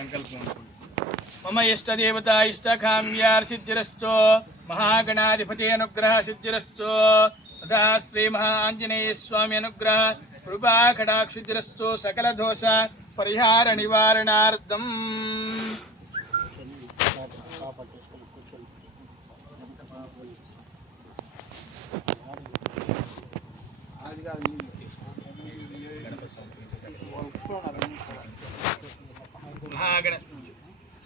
సంకల్పం మమ ఇష్టదేవత ఇష్టకామ్యార్సిద్ధిరస్తో మహాగణాధిపతి అనుగ్రహ సిద్ధిరస్తో తథా శ్రీ మహా ఆంజనేయ స్వామి అనుగ్రహ కృపా కటాక్షుద్ధిరస్తో సకల దోష పరిహార నివారణార్థం. అక్కడ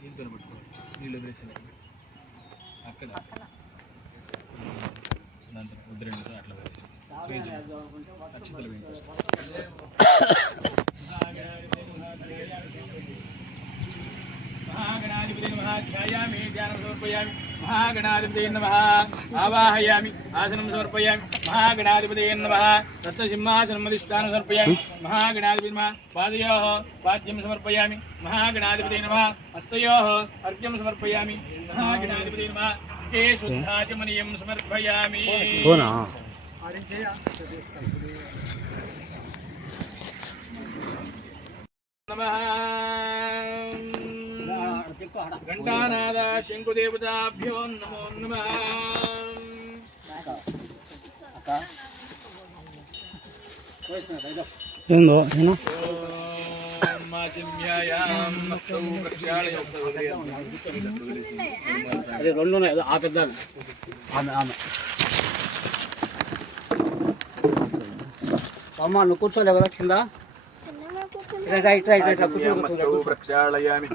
నీళ్ళు పట్టుకోవాలి. నీళ్ళు వదిలేసిన అక్కడ. దాంతో ఉద్రంతో అట్లా వదిలేసి అక్షతలు మహాగణాధిపతి మహాధ్యాయామి ధ్యానం సమర్పయామి. మహాగణాధిపతి నమః. ఆవాహయామి ఆసనం సమర్పయామి. మహాగణాధిపతి నమః. తత్వసింహాసనం అధిష్టానం సమర్పయామి. మహాగణాధిపతి నమః. పాదయోః పాద్యం సమర్పయామి. మహాగణాధిపతి నమః. హస్తయోః అర్ఘ్యం సమర్పయామి. మహాగణాధిపతి నమః. ఏ శుద్ధాచమనీయం సమర్పయామి. నమః. ఘంటానాద శంకుదేవతాభ్యో నమో నమ. ఏందో ఏనా అదే రెండు ఉన్నాయి ఆ పెద్ద ఆమె ఆమె. అమ్మ నువ్వు కూర్చోలే కదా కింద? ఇట్లా ఇట్లా ఇట్లా ఇట్లా కూర్చో కూర్చో. ప్రక్షాళయామి.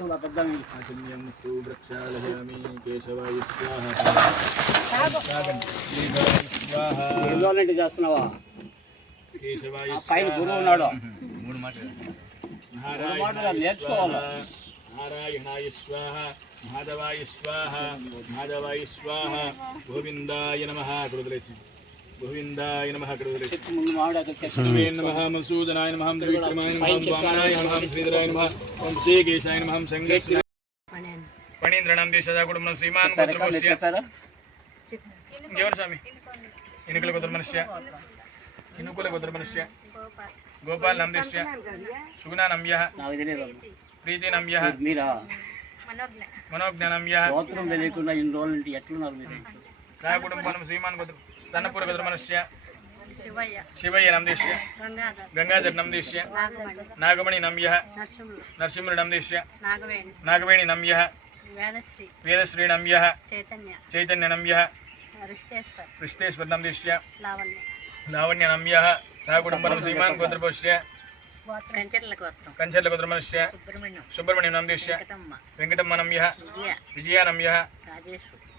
కూర్చో, ఆ పెద్ద ఆమె. ఆచమ్యమస్తు ప్రక్షాళయామి కేశవాయ స్వాహ. చేస్తున్నావా? కేశవాయ పైన గురువు ఉన్నాడు. మూడు మాటలు నేర్చుకోవాలా. నారాయణాయ స్వాహ. మాధవాయ స్వాహ. మాధవాయ స్వాహ. గోవిందాయ నమ. కృదలేసి గోవిందాయ నమ తెచ్చు. నమే మసూదనాయ నమః త్రివిక్రమాయ నమః వామనాయ నమః శ్రీధరాయ నమః ఓం శ్రీకేశాయ నమః సంగస్య పణీంద్రణం దేశదా కుటుంబం శ్రీమాన్ గోత్రమస్య ఇంకెవరు స్వామి? ఇనుకుల గోత్ర మనుష్య ఇనుకుల గోత్ర మనుష్య గోపాల్ నమ్దేశ్య సుగుణ నమ్య ప్రీతి నమ్య మీరా మనోజ్ఞ. నమ్య గోత్రం తెలియకుండా ఇన్ని రోజుల ఎట్లున్నారు మీరు? కుటుంబం శ్రీమాన్ గోత్ర. సన్నపూర మనుష్య శివయ్య. శివయ్య నమ్దేశ్య గంగాధర్. నమ్దేశ్య నాగమణి. నమ్య నరసింహుడు. నమ్దేశ్య నాగవేణి. నాగవేణి నమ్య వేదశ్రీ. నమ్య చైతన్య. చైతన్య నమ్య రిషితేశ్వర్ కృష్ణేశ్వర నమ్దేశ్య లావణ్య. లావణ్య నమ్య సహ కుటుంబం శ్రీమాన్ గోత్రపోష్య కంచెర్ల గోత్రం. కంచెర్ల గోత్ర మనుష్య సుబ్రహ్మణ్యం నమ్దేశ్య వెంకటమ్మ. నమ్య విజయ. విజయ నమ్య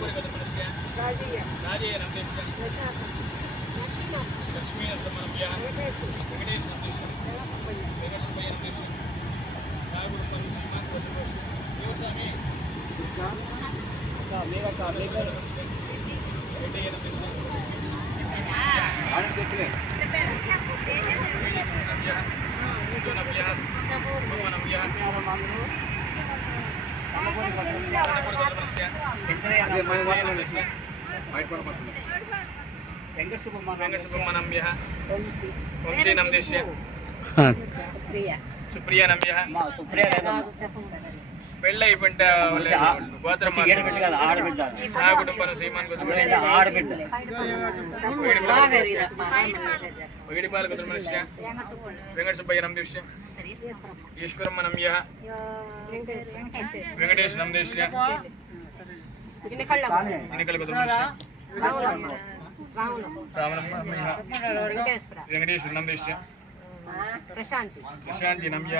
రాజీయ సన్నపూరి గోత్ర మనుష్య రాజీయ రాజేయ నమ్దేశ్య లక్ష్మీ నరసింహ నమ్య వెంకటేశ్ నమ్దేశ్య వెంకటేశ్వరయ్య నమ్దేశ్య సహ కుటుంబం శ్రీమాన్ గోత్రపోష్య దేవస్వామి మీరక్క మీకు వెంకటయ్య నమ్దేశ్య ఆడ చెట్టువే నమ్య విజయ నమ్య బొమ్మ నమ్య సన్నపూరి గోత్రం. సన్నపూరి గోత్ర మనుష్య వెంకటయ్య అదే నమ్మ మన గోత్రం. నమ్య వెంకట సుబ్బమ్మ వెంకట సుబ్బమ్మ నమ్య వంశీ నమ్దేశ్య ప్రియ సుప్రియ నమ్య మా సుప్రియ లేదమ్మా. పెళ్ళై పంట గోత్రం ఏడు బిడ్డ కాదు ఆడబిడ్డ సహా కుటుంబం శ్రీమాన్ గోత్ర ఏడు ఆడబిడ్డ వేడిపాల గోత్ర మనుష్య వెంకట సుబ్బయ్య నమ్దేశ్య ఈశ్వరమ్మ నమ్య వెంకటేష్ నమ్దేశ్య ఎన్నికల గోత్ర మనుష్య రామనమ్మ నమ్య వెంకటేశ్వర నమ్దేశ్య ప్రశాంతి ప్రశాంతి నమ్య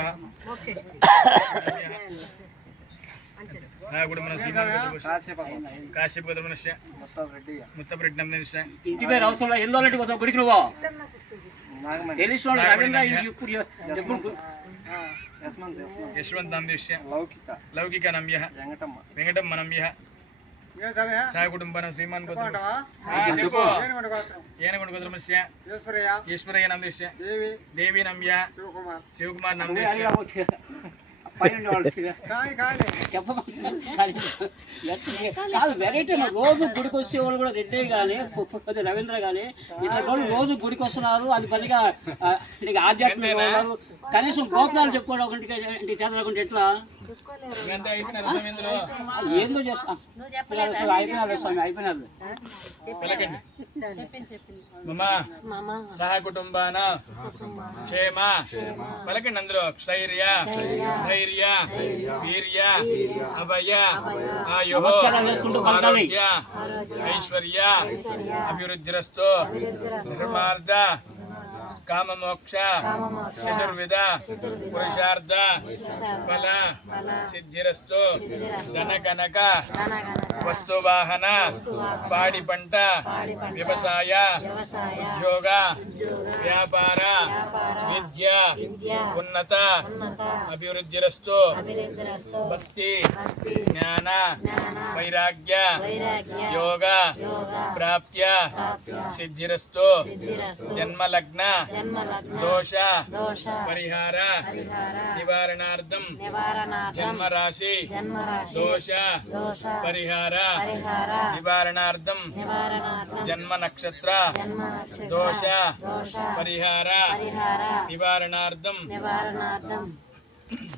సహా కుటుంబం కాశ్యప ముత్తపరెడ్డి నమ్దేశ్య ఇంటి పేరు అవసరం లేదు ఎన్నో ఇంటికి గుడికి నువ్వు తెలిసిన ఇప్పుడు యశ్వంత్ లౌకిక నమ్య వెంకటమ్మ నమ్య సాయ కుటుంబం శ్రీమాన్ ఏనగుండ గోత్రమస్య ఈశ్వరయ్య దేవి నమ్య శివకుమార్ శివకుమార్ పైన కాదు వెరైటీ రోజు గుడికి వచ్చే వాళ్ళు కూడా రెడ్డే కానీ రవీంద్ర కానీ ఇట్లా వాళ్ళు రోజు గుడికి వస్తున్నారు. అది పనిగా ఆధ్యాత్మిక కనీసం గోత్రాలు చెప్పుకోవడం ఒకటికి ఇంటికి చదవకుంటే ఎట్లా? ఏందో చేస్తా. అయిపోయినారు స్వామి అయిపోయినారు సహ కుటుంబాన. క్షేమ. పలకండి అందరూ. స్థైర్య ధైర్య. వీర్య. అభయ. ఆయు. ఐశ్వర్య. అభివృద్ధిరస్తు. ధర్మార్థ కామమోక్ష చతుర్విధ పురుషార్థ ఫల సిద్ధిరస్తు ధన కనక వస్తువాహన పాడి పంట వ్యవసాయ ఉద్యోగ వ్యాపార విద్య ఉన్నత అభివృద్ధిరస్తు భక్తి జ్ఞాన వైరాగ్య యోగ ప్రాప్య సిద్ధిరస్తు జన్మలగ్న దోష పరిహార నివారణార్థం జన్మరాశి దోష పరిహార నివారణార్థం. జన్మ నక్షత్ర. దోష. పరిహార. నివారణార్థం.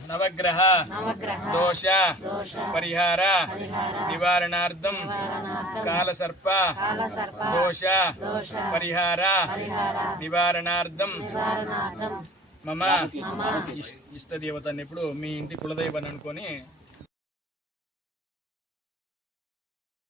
నవగ్రహ. దోష. పరిహార. నివారణార్థం. కాలసర్ప. దోష. పరిహార. నివారణార్థం. మమ. ఇష్- ఇష్టదేవతని ఎప్పుడు మీ ఇంటి కులదైవాన్ని అనుకొని